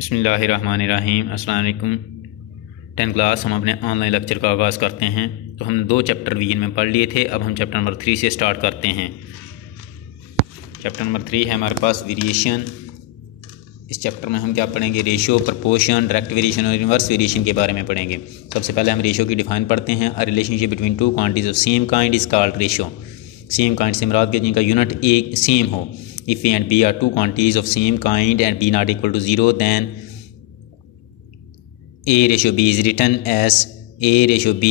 बिस्मिल्लाहिर्रहमानिर्रहीम। अस्सलाम वालेकुम। 10th क्लास हम अपने ऑनलाइन लेक्चर का आगाज़ करते हैं। तो हमने 2 चैप्टर वीएन में पढ़ लिए थे। अब हम चैप्टर नंबर 3 से स्टार्ट करते हैं। चैप्टर नंबर 3 है हमारे पास वेरिएशन। इस चैप्टर में हम क्या पढ़ेंगे? रेशियो, प्रपोर्शन, डायरेक्ट वेरिएशन और इनवर्स वेरिएशन के बारे में पढ़ेंगे। सबसे पहले हम रेशियो की डिफाइन पढ़ते हैं। A relationship between two quantities of same kind is called ratio. Same kind से मुराद के जिनका यूनिट एक सेम हो। If A and B are two quantities of same kind and B not equal to 0, then A ratio B is written as A ratio B,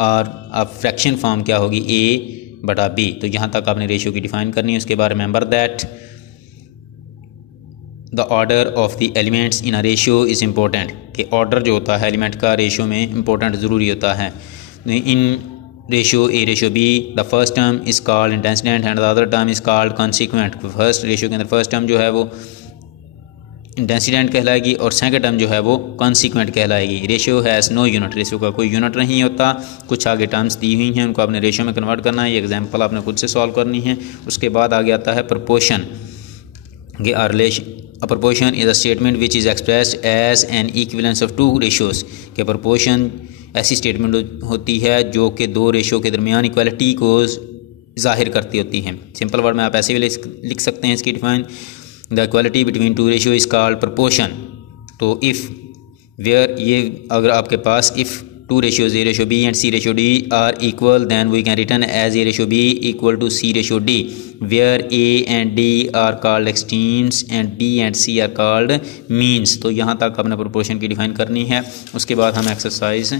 और अब fraction form क्या होगी? A बटा B। तो यहाँ तक आपने रेशियो की डिफाइन करनी है। उसके बाद remember that the order of the elements in a ratio is important. कि ऑर्डर जो होता है एलिमेंट का रेशियो में इम्पोर्टेंट ज़रूरी होता है। In ratio A ratio B, the first term is called antecedent and the other term is called consequent. First ratio के अंदर फर्स्ट टर्म जो है वो इंटेंसिडेंट कहलाएगी और सेकंड टर्म जो है वो कॉन्सिक्वेंट कहलाएगी। Ratio has no unit. Ratio का कोई यूनिट नहीं होता। कुछ आगे टर्म्स दी हुई हैं, उनको आपने रेशियो में कन्वर्ट करना है। ये एग्जांपल आपने खुद से सॉल्व करनी है। उसके बाद आगे आता है proportion. A proportion is a statement which is expressed as an equivalence of two ratios। के proportion ऐसी स्टेटमेंट होती है जो कि दो रेशियो के दरमियान इक्वालिटी को जाहिर करती होती है। सिंपल वर्ड में आप ऐसे भी लिख सकते हैं इसकी define. The equality between two ratio is called proportion. तो इफ़ वेयर ये अगर आपके पास if two ratios A ratio B and C ratio D are equal, then we can written as A ratio B equal to C ratio D, where A and D are called extremes and B and C are called means। तो यहाँ तक आपने proportion की define करनी है। उसके बाद हम एक्सरसाइज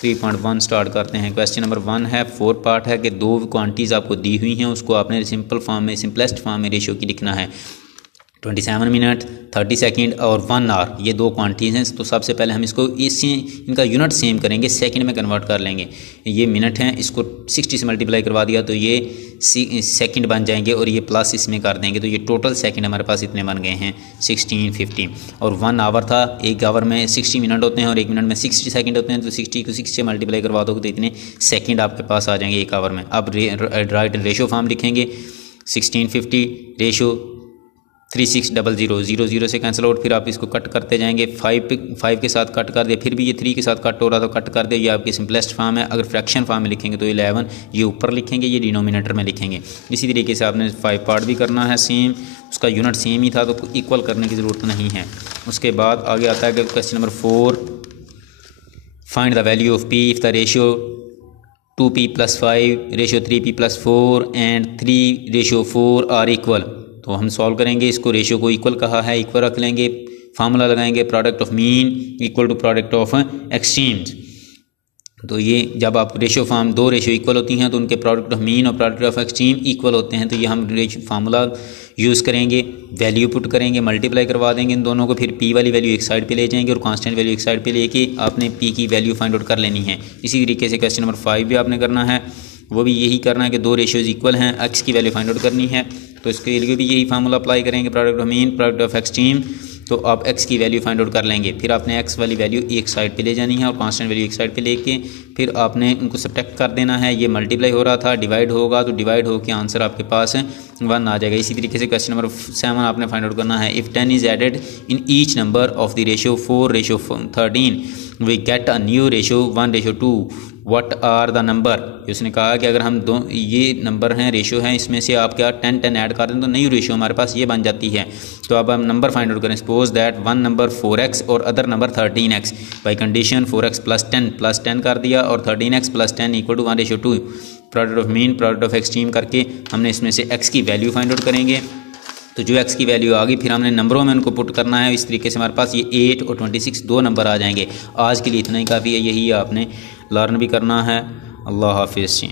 3.1 स्टार्ट करते हैं। क्वेश्चन नंबर 1 है, 4 पार्ट है कि 2 क्वांटिटीज़ आपको दी हुई हैं, उसको आपने सिंपल फॉर्म में सिंपलेस्ट फॉर्म में रेशियो की लिखना है। 27 मिनट 30 सेकंड और 1 आवर, ये 2 क्वांटिटीज़ हैं। तो सबसे पहले हम इसको इनका यूनिट सेम करेंगे, सेकंड में कन्वर्ट कर लेंगे। ये मिनट हैं, इसको 60 से मल्टीप्लाई करवा दिया तो ये सेकंड बन जाएंगे और ये प्लस इसमें कर देंगे तो ये टोटल सेकंड हमारे पास इतने बन गए हैं 16 50। और 1 आवर था, एक आवर में 60 मिनट होते हैं और 1 मिनट में 60 सेकंड होते हैं। तो 60 को 60 से मल्टीप्लाई करवा दोगे तो इतने सेकंड आपके पास आ जाएंगे 1 आवर में। अब राइट रेशो फॉर्म लिखेंगे। 1650 रेशो 3600 00 से कैंसिल आउट। फिर आप इसको कट करते जाएंगे। 5 के साथ कट कर दिया, फिर भी ये 3 के साथ कट हो रहा तो कट कर दिया। ये आपकी सिंपलेस्ट फॉर्म है। अगर फ्रैक्शन फॉर्म में लिखेंगे तो 11 ये ऊपर लिखेंगे, ये डिनोमिनेटर में लिखेंगे। इसी तरीके से आपने 5 पार्ट भी करना है सेम। उसका यूनिट सेम ही था तो इक्वल करने की ज़रूरत नहीं है। उसके बाद आगे आता है कि question number 4, find the value of P if the ratio 2P + 5 ratio 3P + 4 and 3 ratio 4 are equal. तो हम सॉल्व करेंगे इसको। रेशियो को इक्वल कहा है, इक्वल रख लेंगे। फार्मूला लगाएंगे, product of mean equal to product of extremes. तो ये जब आप रेशियो फॉर्म 2 रेशियो इक्वल होती हैं तो उनके प्रोडक्ट ऑफ मीन और प्रोडक्ट ऑफ एक्सट्रीम इक्वल होते हैं। तो ये हम फार्मूला यूज़ करेंगे, वैल्यू पुट करेंगे, मल्टीप्लाई करवा देंगे इन दोनों को। फिर P वाली वैल्यू एक साइड पे ले जाएंगे और कांस्टेंट वैल्यू एक साइड पे लेके आपने P की वैल्यू फाइंड आउट कर लेनी है। इसी तरीके से क्वेश्चन नंबर 5 भी आपने करना है, वो भी यही करना है कि 2 रेशियोज़ इक्वल हैं, x की वैल्यू फाइंड आउट करनी है। तो इसके लिए भी यही फार्मूला अप्लाई करेंगे, product of mean product of extreme. तो आप x की वैल्यू फाइंड आउट कर लेंगे। फिर आपने x वाली वैल्यू एक साइड पे ले जानी है और कांस्टेंट वैल्यू एक साइड पे लेके फिर आपने उनको सब्ट्रैक्ट कर देना है। ये मल्टीप्लाई हो रहा था, डिवाइड होगा तो डिवाइड होकर आंसर आपके पास 1 आ जाएगा। इसी तरीके से क्वेश्चन नंबर 7 आपने फाइंड आउट करना है। If 10 is added in each number of the ratio 4 ratio 13 we get a new ratio 1 ratio 2 what are the number. उसने कहा कि अगर हम ये नंबर हैं, रेशियो हैं, इसमें से आप क्या 10 ऐड कर दें तो नई रेशियो हमारे पास ये बन जाती है। तो अब हम नंबर फाइंड आउट करें। Suppose that one number 4x और other number 13x। By condition 4x + 10 कर दिया और 13x + 10 equal to 1 ratio 2। Product of mean product of extreme करके हमने इसमें से x की वैल्यू फाइंड आउट करेंगे। तो जो x की वैल्यू आ गई फिर हमने नंबरों में उनको पुट करना है। इस तरीके से हमारे पास ये 8 और 26 2 नंबर आ जाएंगे। आज के लिए इतना ही काफ़ी है, यही आपने लर्न भी करना है। अल्लाह हाफिज़।